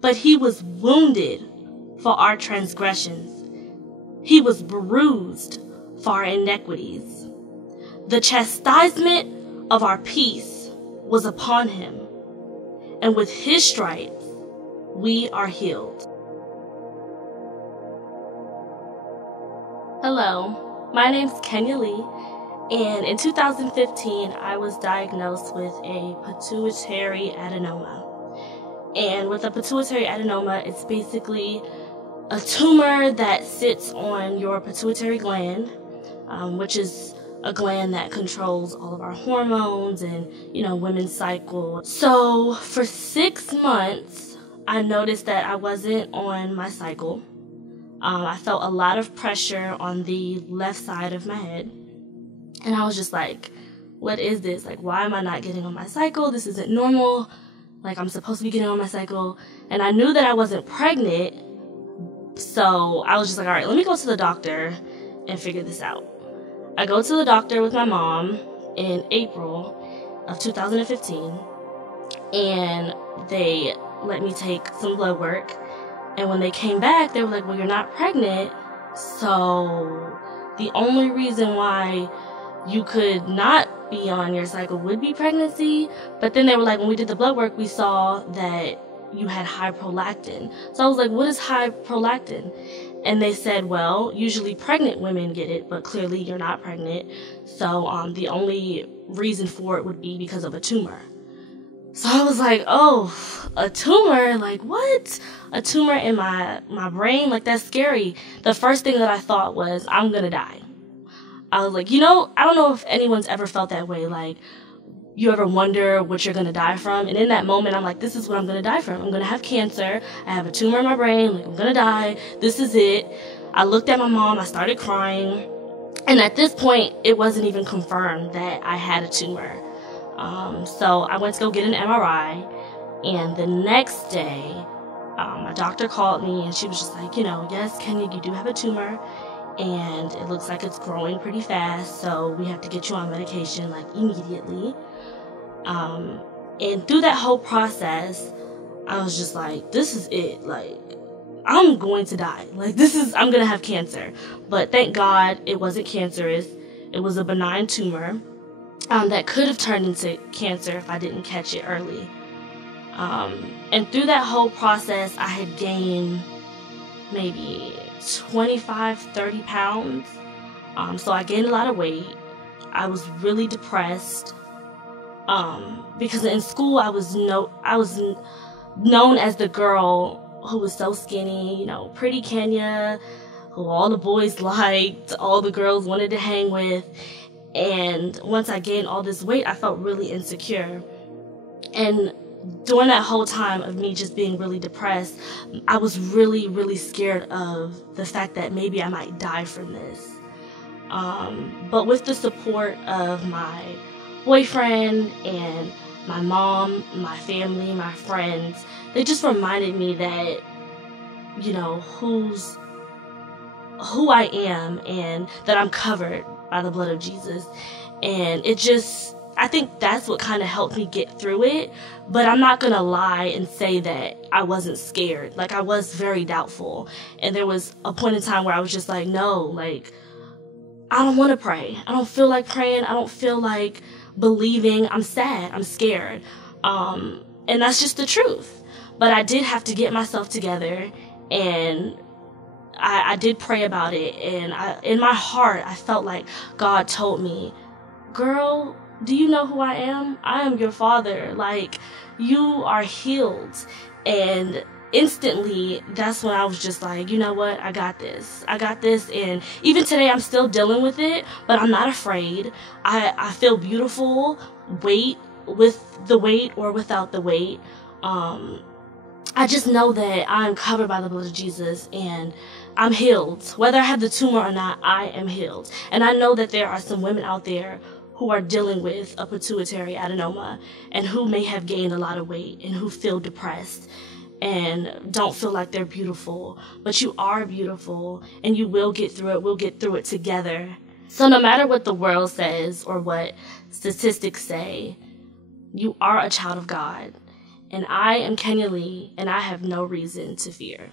But he was wounded for our transgressions. He was bruised for our iniquities. The chastisement of our peace was upon him, and with his stripes we are healed. Hello, my name's Kenya Lee, and in 2015 I was diagnosed with a pituitary adenoma. And with a pituitary adenoma, it's basically a tumor that sits on your pituitary gland, which is a gland that controls all of our hormones and, women's cycle. So for 6 months, I noticed that I wasn't on my cycle. I felt a lot of pressure on the left side of my head. And I was just like, what is this? Like, why am I not getting on my cycle? This isn't normal. Like, I'm supposed to be getting on my cycle. And I knew that I wasn't pregnant. So I was just like, all right, let me go to the doctor and figure this out. I go to the doctor with my mom in April of 2015. And they let me take some blood work. And when they came back, they were like, well, you're not pregnant. So the only reason why you could not be on your cycle would be pregnancy. But then they were like, when we did the blood work, we saw that you had high prolactin. So I was like, what is high prolactin? And they said, well, usually pregnant women get it, but clearly you're not pregnant. So the only reason for it would be because of a tumor. So I was like, oh, a tumor? Like, what? A tumor in my brain? Like, that's scary. The first thing that I thought was, I'm gonna die. I was like, I don't know if anyone's ever felt that way. Like, you ever wonder what you're gonna die from? And in that moment, I'm like, this is what I'm gonna die from. I'm gonna have cancer. I have a tumor in my brain. Like, I'm gonna die. This is it. I looked at my mom. I started crying. And at this point, it wasn't even confirmed that I had a tumor. So I went to go get an MRI, and the next day, my doctor called me, and she was just like, yes, Kenya, you do have a tumor, and it looks like it's growing pretty fast, so we have to get you on medication, like, immediately. And through that whole process, I was just like, this is it, like, I'm going to die. Like, I'm gonna have cancer. But thank God it wasn't cancerous. It was a benign tumor. That could have turned into cancer if I didn't catch it early. And through that whole process, I had gained maybe 25, 30 pounds. So I gained a lot of weight. I was really depressed. Because in school, I was known as the girl who was so skinny, pretty Kenya, who all the boys liked, all the girls wanted to hang with. And once I gained all this weight, I felt really insecure. And during that whole time of me just being really depressed, I was really, really scared of the fact that maybe I might die from this. But with the support of my boyfriend and my mom, my family, my friends, they just reminded me that, who I am and that I'm covered by the blood of Jesus. And I think that's what kind of helped me get through it. But I'm not gonna lie and say that I wasn't scared. Like, I was very doubtful. And there was a point in time where I was just like, no, like, I don't want to pray. I don't feel like praying. I don't feel like believing. I'm sad. I'm scared. And that's just the truth. But I did have to get myself together, and I did pray about it, and in my heart, I felt like God told me, girl, do you know who I am? I am your father. Like, you are healed. And instantly, that's when I was just like, you know what? I got this. And even today, I'm still dealing with it, but I'm not afraid. I feel beautiful, with the weight or without the weight. I just know that I'm covered by the blood of Jesus, and I'm healed. Whether I have the tumor or not, I am healed. And I know that there are some women out there who are dealing with a pituitary adenoma and who may have gained a lot of weight and who feel depressed and don't feel like they're beautiful. But you are beautiful, and you will get through it. We'll get through it together. So no matter what the world says or what statistics say, you are a child of God. And I am Kenya Lee, and I have no reason to fear.